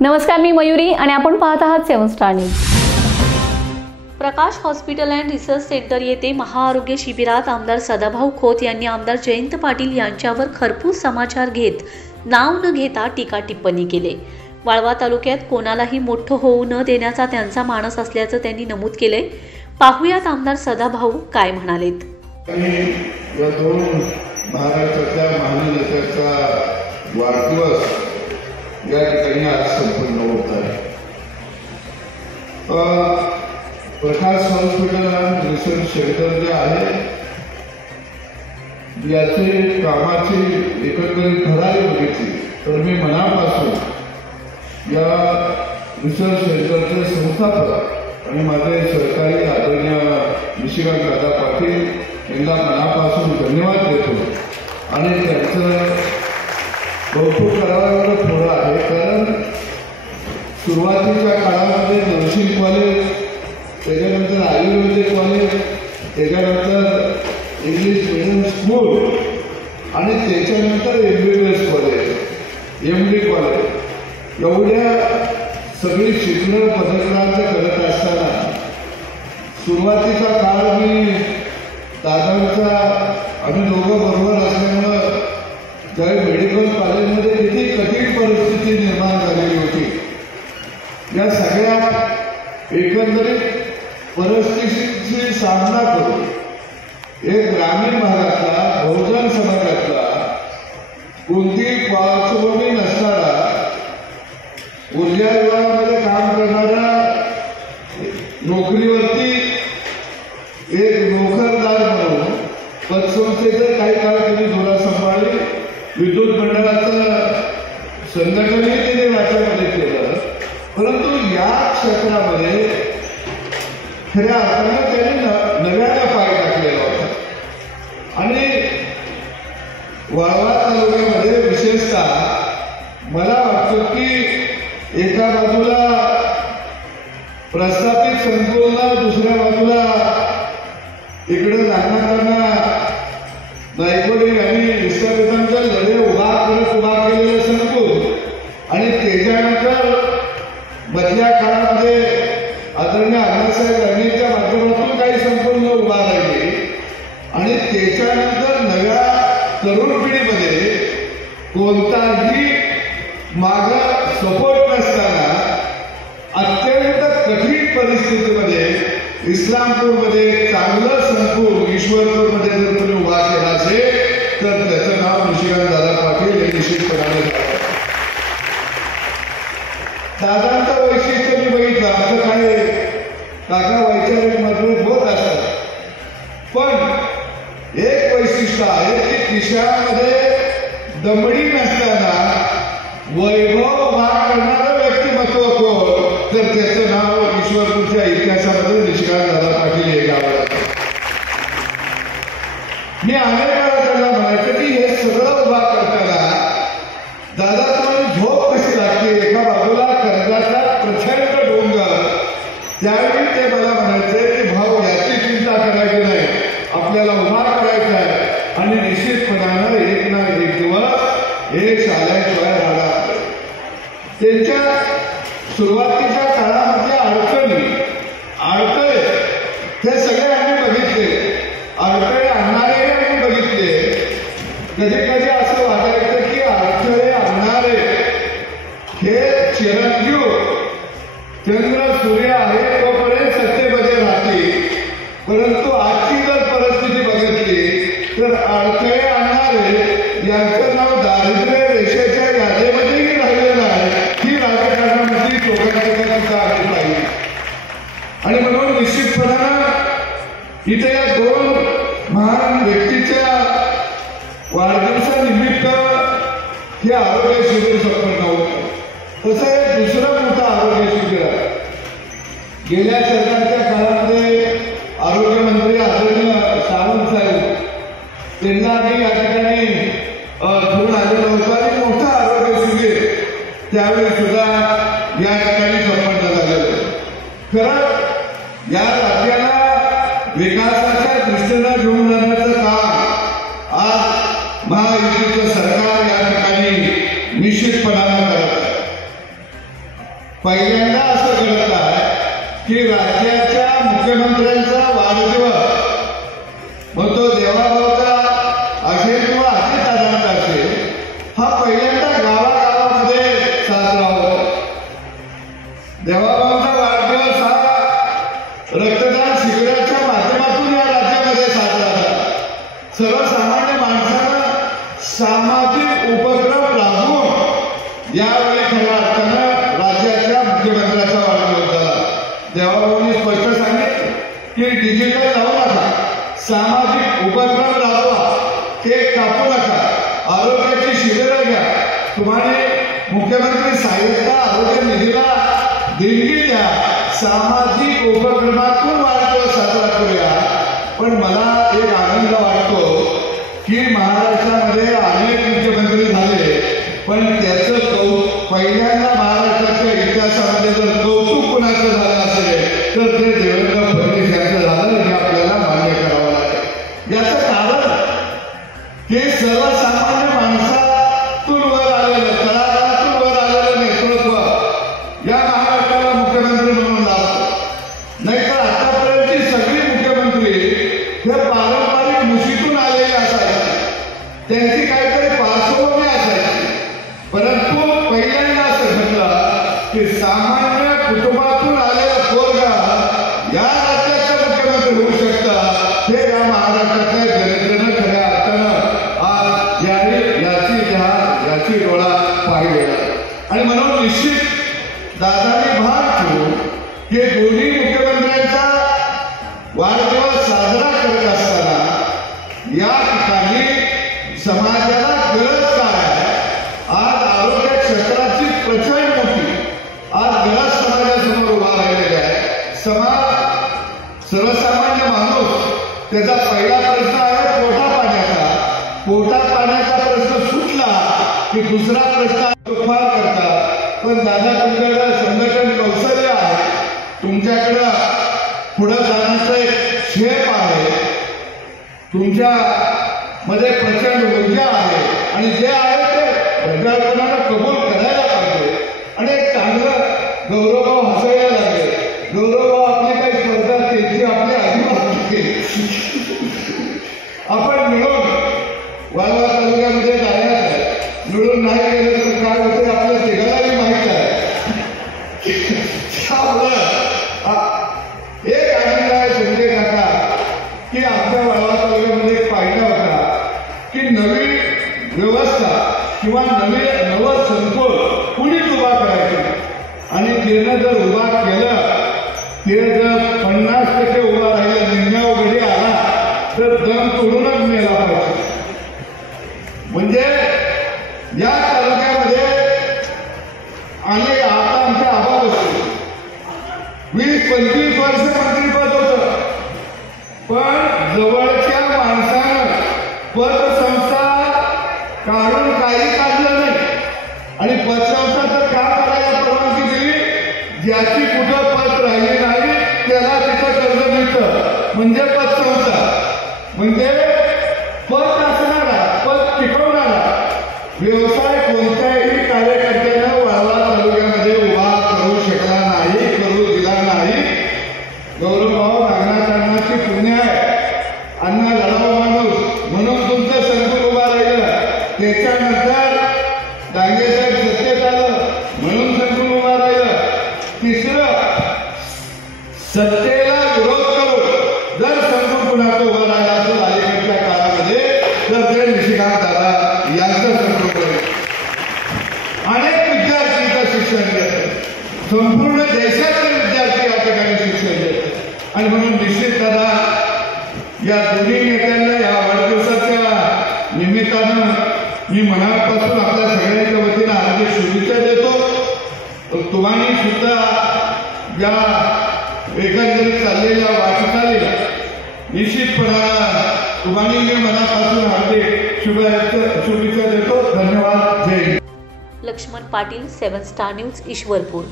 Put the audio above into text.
नमस्कार, मी मयुरी आणि आपण पाहत आहात 7 star news. Prakash hospital and research centre येथे महाआरोग्य शिबिरात आमदार सदाभाऊ खोत यांनी आमदार जयंत पाटील यांच्यावर खरपूस समाचार घेत नाव न घेता टीका टिप्पणी केले। वाळवा तालुक्यात कोणालाही मोठं होऊ न देण्याचा त्यांचा मानस असल्याचं त्यांनी नमूद केले। पाहुयात आमदार सदाभाऊ काय म्हणालेत। या दोन महाराष्ट्राच्या महानेत्याचा वाढदिवस या ठिकाणी आज संपन्न होत आहे। प्रकाश हॉस्पिटल अँड रिसर्च सेंटर जे आहे याचे कामाची एकंदरीत धडाई बघितली तर मी मनापासून या रिसर्च सेंटरचे संस्थापक आणि माझे सहकारी आदरणीय निशिकांत दादा पाटील यांना मनापासून धन्यवाद देतो आणि त्यांचं कौतुक करावं थोडं आहे, कारण सुरुवातीच्या काळामध्ये नर्सिंग कॉलेज, त्याच्यानंतर आयुर्वेदिक कॉलेज, त्याच्यानंतर इंग्लिश मीडियम स्कूल आणि त्याच्यानंतर MBBS कॉलेज, MD कॉलेज एवढ्या सगळी शिक्षण पदव्यार्थ करत असताना सुरुवातीचा काळ मी दादांचा आम्ही दोघं बरोबर असल्यामुळं त्यावेळी मेडिकल कॉलेजमध्ये किती कठीण परिस्थिती निर्माण झालेली होती। या सगळ्या एकंदरीत परिस्थितीशी सामना करून एक ग्रामीण भागातला बहुजन समाजातला कोणतीही पार्श्वभूमी नसणारा ऊर्जा विभागामध्ये काम करणारा नोकरीवरती एक नोकरदार म्हणून पतसंस्थेचे काही काळ त्यांनी धोरण सांभाळली, विद्युत मंडळाचं संघटनही त्यांनी राज्यामध्ये केलं, परंतु या क्षेत्रामध्ये खऱ्या अर्थानं त्यांनी नव्यानं पाय टाकलेला होता। आणि वाळवा तालुक्यामध्ये विशेषतः मला वाटतं की एका बाजूला प्रस्थापित संकुलला, दुसऱ्या बाजूला इकडे जाणाऱ्यांना नायकोडी आणि विस्थापितांचा लढे उभा केलेलं संकुल आणि त्याच्यानंतर मधल्या काळामध्ये आदरणीय अण्णासाहेब गांधींच्या माध्यमातून काही संकुल उभा राहिले आणि त्याच्यानंतर नव्या तरुण पिढीमध्ये कोणताही माग सपोर्ट नसताना अत्यंत कठीण परिस्थितीमध्ये इस्लामपूरमध्ये चांगलं संकुल ईश्वरपूरमध्ये जर तुम्ही उभा केला असेल तर त्याचं नाव निशिकांत दादा पाटील हे निश्चितपणाने दादांचं वैशिष्ट्य मी बघितलं। आमचं काय काका वैचारिक मजबूत होत असतात, पण एक वैशिष्ट्य आहे की खिशामध्ये दमडी नसताना वैभव उभा करणारं व्यक्तिमत्व कोण तर त्याचं नाव ईश्वरपूरच्या इतिहासामध्ये निशिकांत दादा पाटील हे गाव आहे। मी अनेक वेळा त्यांना म्हणायचं की हे सगळं उभा करताना दादा तुम्हाला झोप कशी लागते, एका बाजूला कर्जाचा प्रचंड डोंगर, त्यावेळी ते मला म्हणायचे की भाऊ याची चिंता करायची नाही, आपल्याला उभा करायचा आहे आणि निश्चितपणानं एक ना एक दिवस हे शाळेशिवाय राहणार। त्यांच्या सुरुवातीच्या काळामध्ये अडचणी हे सगळे आम्ही बघितले, अडथळे आणणारे आम्ही बघितले। कधी कधी असं वाटायचं की अडथळे आणणारे हे चिरंजीव चंद्र सूर्य आहे तोपर्यंत सत्तेमध्ये राहतील, परंतु आजची जर परिस्थिती बघितली तर अडथळे आणणारे यांचं नाव दारिद्र्य रेषेच्या यादीमध्येही राहिलेलं आहे। ही राजकारणामध्ये चोखाचोखा आली पाहिजे आणि म्हणून निश्चितपणानं इथे या दोन महान व्यक्तीच्या वाढदिवसानिमित्त हे आरोग्य शिबिर संपन्न होतं। तसं एक दुसरं मोठं आरोग्य शिबिर आहे। गेल्या सरकारच्या काळामध्ये आरोग्यमंत्री आदरणीय सावंत साहेब त्यांना आम्ही या ठिकाणी घेऊन आलेलं होतं आणि मोठं आरोग्य शिबिर त्यावेळी सुद्धा या ठिकाणी संपन्न झालेलं। खरं या राज्याला विकासाच्या दृष्टीनं घेऊन जाण्याचं काम आज महायुतीचं सरकार या ठिकाणी निश्चितपणानं करत आहे। पहिल्यांदा असं घडत आहे की राज्याच्या मुख्यमंत्र्यांचा वाढदिवस मग तो देवाभाऊचा असेल किंवा अजितदादांचा असेल, हा पहिल्यांदा गावागावामध्ये साजरा होतो. देवाभाऊचा वाढदिवस हा रक्तदान शिबिराच्या माध्यमातून या राज्यामध्ये साजरा झाला. सर्वसामान्य माणसानं सामाजिक उपक्रम राबवून यावेळी खऱ्या अर्थानं राज्याच्या मुख्यमंत्र्याचा वाढदिवस झाला. देवाभाऊंनी स्पष्ट सांगितलं की डिजिटल लावू नका, सामाजिक उपक्रम राबवा, केक कापू नका, आरोग्याची शिबिरं घ्या, तुम्हाला मुख्यमंत्री सहाय्यता आरोग्य निधीला देणगी द्या, सामाजिक उपक्रमातून वाढदिवस साजरा करूया. पण मला एक आनंद वाटतो की महाराष्ट्रामध्ये अनेक मुख्यमंत्री झाले, पण त्याचं पहिल्यांदा महाराष्ट्राच्या इतिहासामध्ये जर कौतुक कुणाचं झालं असेल तर ते देवेंद्र फडणवीस यांचं झालं, हे आपल्याला मान्य करावं लागेल. याचं कारण हे सर्वसामान्य माणसातून वर आलेलं, तळागाळातून वर आलेलं नेतृत्व या महाराष्ट्राला मुख्यमंत्री म्हणून लाभतं. नाहीतर आतापर्यंतची सगळी मुख्यमंत्री हे पारंपरिक मुशीतून आलेले असायचे, त्यांची काहीतरी पार्श्वभूमी असायची. परंतु पहिल्यांदा असं घडलं की सामान्य कुटुंबातून आलेला पोरगा या राज्याचा मुख्यमंत्री होऊ शकतं, हे या महाराष्ट्राच्या जनतेनं खऱ्या अर्थानं आज याची डोळा पाहिलेला. आणि म्हणून निश्चित दादानी भाग ठेवून की दोन्ही मुख्यमंत्र्यांचा वाढदिवस साजरा करत असताना या ठिकाणी समाजाला गरज काय आहे, आज आरोग्य क्षेत्राची प्रचंड मोठी आज गरज समाजासमोर उभा राहिलेली आहे. समाज सर्वसामान्य माणूस त्याचा पहिला प्रश्न आहे पोटा पाण्याचा. पोटा पाण्याचा प्रश्न सुटला की दुसरा प्रश्न फार करतात. पण दादा तुमच्याकडे संघटन कौशल्य आहे, तुमच्याकडं पुढे जाण्याचं एक शेप आहे, तुमच्या मध्ये प्रचंड ऊर्जा आहे आणि जे आहे ते प्रजाजनाला कबूल करायला पाहिजे. आणि एक चांगलं गौरवभाव हसायला लागेल. गौरवभाव आपली काही स्पर्धा त्याची आपली आधीपासून केली. आपण मिळून वाळवा तालुक्यामध्ये जायचं आहे, मिळून नाही गेलं तर काय होते आपल्या तिघालाही माहीत आहे. एक आनंद आहे संजय काका की आमच्या वाळवा तालुक्यामध्ये एक पाहिला होता की नवी व्यवस्था किंवा नवं संकुल कुणीच उभा करायचं आणि त्यानं जर उभा केलं, ते जर 50% उभा राहिलं, निम्म्या उघडी आला तर दम तोडूनच मेला पाहिजे. म्हणजे या तालुक्यामध्ये अनेक आता आमच्या आबा बसले 20-25 वर्ष मंत्रीपद होतं, पण जवळच्या माणसानं पतसंस्था काढून काही काढलं नाही. आणि पतसंस्था तर का करायला परवानगी दिली, ज्याची कुठं पत राहिली नाही त्याला तिथं कर्ज मिळतं, म्हणजे पतसंस्था. म्हणजे पत असणारा, पत टिकवणारा व्यवसाय कोणत्याही कार्यकर्त्यानं वाळवा तालुक्यामध्ये उभा करू शकला नाही, करू दिला नाही. गौरवभाऊ नागनाथांची पुण्य आहे, अण्णा लढाऊ माणूस म्हणून तुमचं संकुल उभा राहिलं. त्याच्यानंतर डांगेसाहेब सत्तेत आलं म्हणून संकुल उभा राहिलं. तिसरं सत्तेला विरोध करून जर संकुल कुणाचं उभं राहिलं असेल अलीकडच्या काळामध्ये तर ते निशिकांत दादा यांचं संकुल आहे. अनेक विद्यार्थी इथं शिक्षण देतात, संपूर्ण देशातील विद्यार्थी या ठिकाणी शिक्षण देतात. आणि म्हणून निश्चित दादा या दोन्ही नेत्यांना या वाढदिवसाच्या निमित्तानं मी मनापासून आपल्या सगळ्यांच्या वतीनं हार्दिक शुभेच्छा देतो. तुम्हानी सुद्धा या एकंदरीत चाललेल्या वाटचालीला निश्चितपणाला तुम्हानी मी मनापासून हार्दिक शुभेच्छा देतो. धन्यवाद. जय हिंद. Laxman Patil, 7 star news, Ishwarpur.